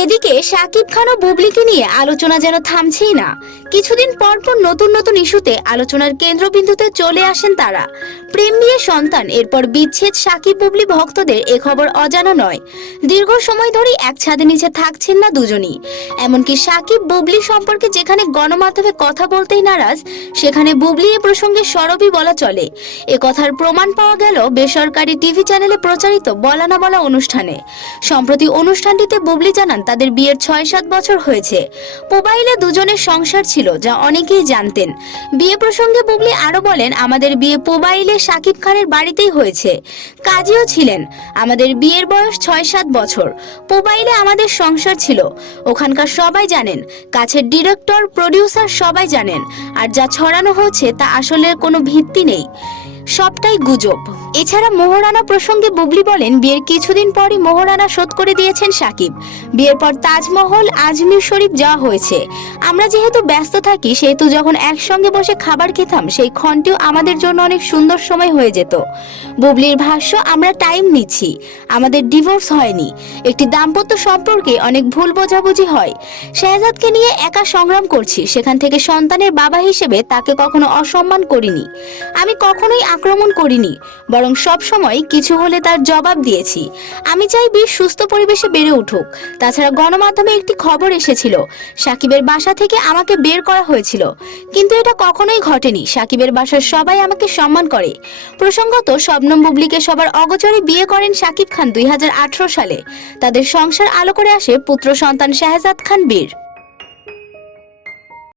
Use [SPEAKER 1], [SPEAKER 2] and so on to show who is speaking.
[SPEAKER 1] এদিকে শাকিব খান ও বুবলিকে নিয়ে আলোচনা যেন থামছেই না। কিছুদিন পর পর নতুন নতুন ইস্যুতে আলোচনার কেন্দ্রবিন্দুতে চলে আসেন তারা। প্রেম নিয়ে সন্তান, এরপর বিচ্ছেদ শাকিব, বুবলি ভক্তদের এ খবর অজানা নয়। দীর্ঘ সময় ধরেই এক ছাদের নিচে থাকছেন না দুজনই। এমনকি শাকিব, বুবলি সম্পর্কে যেখানে গণমাধ্যমে কথা বলতেই নারাজ, সেখানে বুবলি এ প্রসঙ্গে সরবই বলা চলে। এ কথার প্রমাণ পাওয়া গেল বেসরকারি টিভি চ্যানেলে প্রচারিত বলা না বলা অনুষ্ঠানে। সম্প্রতি অনুষ্ঠানটিতে বুবলি জানান তাদের বিয়ের ছয় সাত বছর হয়েছে। মোবাইলে দুজনের সংসার ছিল, যা অনেকেই জানতেন। বিয়ে প্রসঙ্গে বুবলি আরও বলেন, আমাদের বিয়ে মোবাইলে শাকিব খানের বাড়িতেই হয়েছে। কাজীও ছিলেন। আমাদের বিয়ের বয়স ছয় সাত বছর। মোবাইলে আমাদের সংসার ছিল। ওখানকার সবাই জানেন, কাছের ডিরেক্টর, প্রডিউসার সবাই জানেন। আর যা ছড়ানো হচ্ছে তা আসলে কোনো ভিত্তি নেই। সবটাই গুজব। এছাড়া মোহরানা প্রসঙ্গে বুবলি বলেন, বিয়ের কিছুদিন পরই মোহরানা শোধ করে দিয়েছেন সাকিব। বিয়ের পর তাজমহল, আজমির শরীফ যাওয়া হয়েছে। আমরা যেহেতু ব্যস্ত থাকি, সেহেতু যখন একসঙ্গে বসে খাবার খেতাম, সেই ক্ষণটিও আমাদের জন্য অনেক সুন্দর সময় হয়ে যেত। বুবলির ভাষ্য, আমরা টাইম নিচ্ছি। আমাদের ডিভোর্স হয়নি। একটি দাম্পত্য সম্পর্কে অনেক ভুল বোঝাবুঝি হয়। শেহজাদকে নিয়ে একা সংগ্রাম করছি। সেখান থেকে সন্তানের বাবা হিসেবে তাকে কখনো অসম্মান করিনি। আমি কখনোই আক্রমণ করিনি, বরং সব সময় কিছু হলে তার জবাব দিয়েছি। আমি চাই বীর সুস্থ পরিবেশে বেড়ে উঠুক। তাছাড়া গণমাধ্যমে একটি খবর এসেছিল, সাকিবের বাসা থেকে আমাকে বের করা হয়েছিল। কিন্তু এটা কখনোই ঘটেনি। সাকিবের বাসার সবাই আমাকে সম্মান করে। প্রসঙ্গত, শবনম বুবলিকে সবার অগোচরে বিয়ে করেন সাকিব খান দুই হাজার আঠারো সালে। তাদের সংসার আলো করে আসে পুত্র সন্তান শাহজাদ খান বীর।